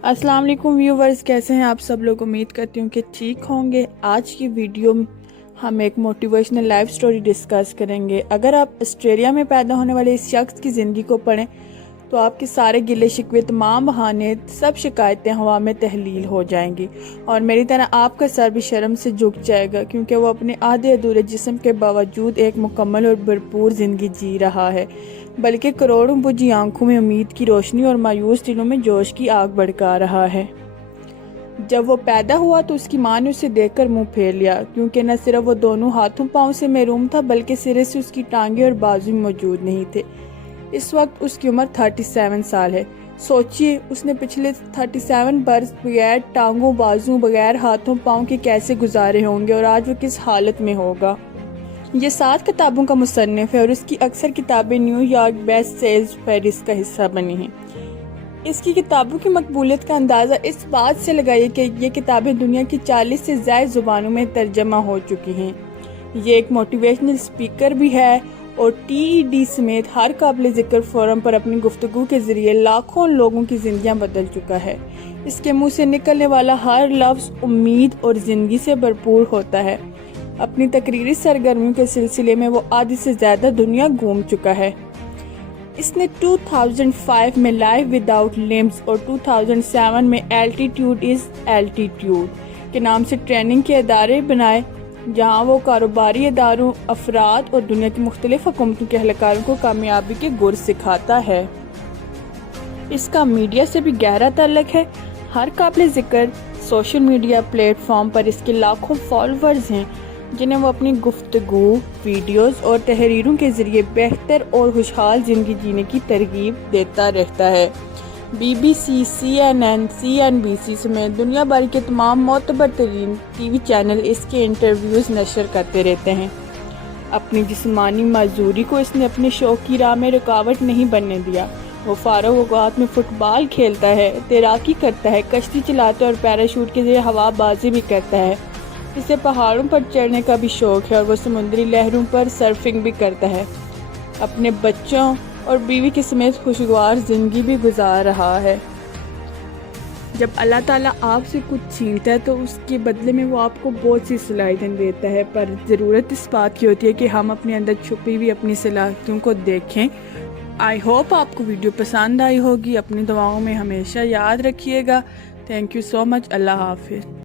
अस्सलाम वालेकुम व्यूवर्स, कैसे हैं आप सब लोग। उम्मीद करती हूँ कि ठीक होंगे। आज की वीडियो में हम एक मोटिवेशनल लाइफ स्टोरी डिस्कस करेंगे। अगर आप ऑस्ट्रेलिया में पैदा होने वाले इस शख्स की ज़िंदगी को पढ़ें तो आपके सारे गिले शिकवे, तमाम बहाने, सब शिकायतें हवा में तहलील हो जाएंगी और मेरी तरह आपका सर भी शर्म से झुक जाएगा, क्योंकि वो अपने आधे अधूरे जिस्म के बावजूद एक मुकम्मल और भरपूर ज़िंदगी जी रहा है, बल्कि करोड़ों बुझी आंखों में उम्मीद की रोशनी और मायूस दिलों में जोश की आग भड़का रहा है। जब वो पैदा हुआ तो उसकी माँ ने उसे देखकर मुंह फेर लिया, क्योंकि न सिर्फ वो दोनों हाथों पाँव से महरूम था बल्कि सिरे से उसकी टांगे और बाजू मौजूद नहीं थे। इस वक्त उसकी उम्र 37 साल है। सोचिए, उसने पिछले 37 बरस बगैर टांगों, बाजू, बगैर हाथों पाँव के कैसे गुजारे होंगे और आज वो किस हालत में होगा। ये 7 किताबों का मुसन्निफ है और उसकी अक्सर किताबें न्यूयॉर्क बेस्ट सेल्स फहरिस्त का हिस्सा बनी हैं। इसकी किताबों की मकबूलियत का अंदाज़ा इस बात से लगाइए कि ये किताबें दुनिया की 40 से ज़्यादा ज़ुबानों में तर्जमा हो चुकी हैं। ये एक मोटिवेशनल स्पीकर भी है और TED समेत हर काबिल ज़िक्र फोरम पर अपनी गुफ्तगू के ज़रिए लाखों लोगों की ज़िंदगियां बदल चुका है। इसके मुंह से निकलने वाला हर लफ्ज़ उम्मीद और ज़िंदगी से भरपूर होता है। अपनी तकरीरी सरगर्मियों के सिलसिले में वो आधी से ज़्यादा दुनिया घूम चुका है। इसने 2005 में लाइफ विदाउट लिम्स और 2007 में एल्टीट्यूड इज़ एल्टीट्यूड के नाम से ट्रेनिंग के इदारे बनाए, जहाँ वो कारोबारी इदारों, अफराद और दुनिया की मुख्तलिफ हुकूमतों के अहलकारों को कामयाबी के गुर सिखाता है। इसका मीडिया से भी गहरा ताल्लुक है। हर काबिल ज़िक्र सोशल मीडिया प्लेटफॉर्म पर इसके लाखों फॉलोअर्स हैं, जिन्हें वो अपनी गुफ्तगू, वीडियोस और तहरीरों के ज़रिए बेहतर और खुशहाल ज़िंदगी जीने की तरगीब देता रहता है। BBC, CNN, CNBC समेत दुनिया भर के तमाम मोतबर तरीन TV चैनल इसके इंटरव्यूज़ नशर करते रहते हैं। अपनी जिस्मानी माजूरी को इसने अपने शौक की राह में रुकावट नहीं बनने दिया। वो फारग औक़ात में फुटबॉल खेलता है, तैराकी करता है, कश्ती चलाता है और पैराशूट के ज़रिए हवाबाजी भी करता है। इसे पहाड़ों पर चढ़ने का भी शौक है और वो समुद्री लहरों पर सर्फिंग भी करता है। अपने बच्चों और बीवी के समेत खुशगवार ज़िंदगी भी गुजार रहा है। जब अल्लाह ताला आपसे कुछ छीनता है तो उसके बदले में वो आपको बहुत सी सलाहियतें देता है, पर ज़रूरत इस बात की होती है कि हम अपने अंदर छुपी हुई अपनी सलाहियतों को देखें। आई होप आपको वीडियो पसंद आई होगी। अपनी दुआओं में हमेशा याद रखिएगा। Thank you so much. अल्लाह हाफिज़।